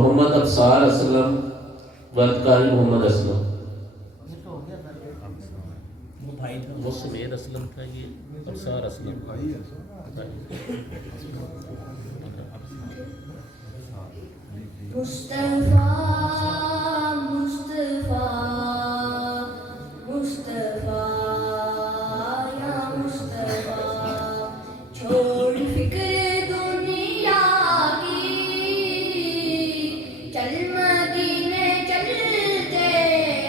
محمد ابصار اسلم بدکاری محمد اسلم، وہ بھائی تھا، وہ سمیر اسلم تھا، یہ ابصار اسلم مصطفیٰ مصطفیٰ مصطفیٰ یا مصطفیٰ، چھوڑ فکر دنیا کی، چل مدینے چلتے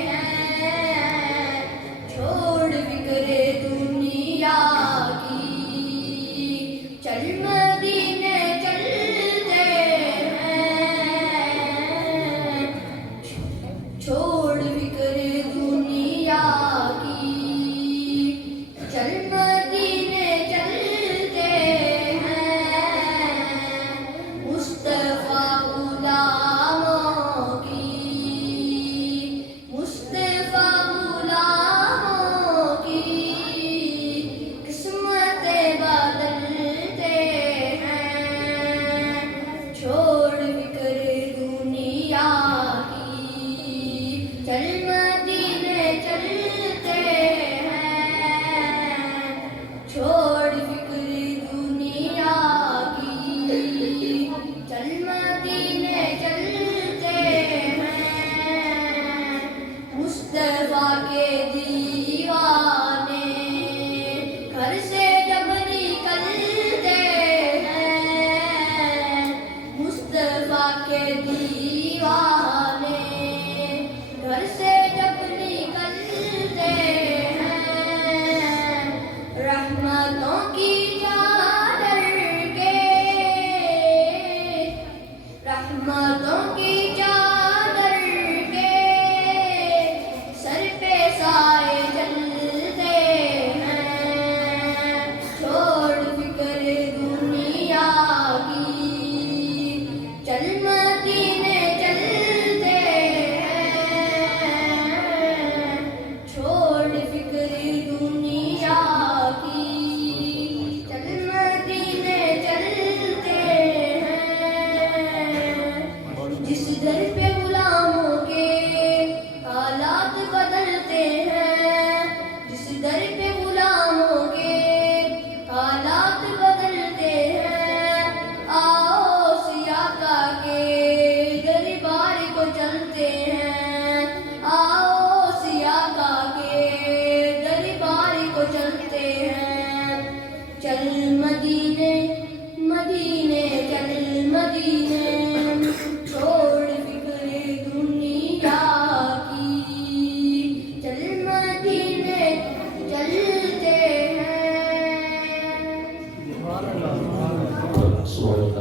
ہیں، چھوڑ فکر دنیا کی، چل مدینے چلتے ہیں، چھوڑ فکر دنیا کی، چل مدینے چلتے ہیں، مصطفیٰ غلاموں کی، مصطفیٰ غلاموں کی قسمتیں بدلتے ہیں، چھوڑ فکر دنیا کی، چل مدینے چلتے ہیں، چھوڑ فکر دنیا کی، چل مدینے چلتے ہیں، مصطفیٰ کے دیوانے گھر سے جب نکلتے ہیں، مصطفیٰ کے دیوانے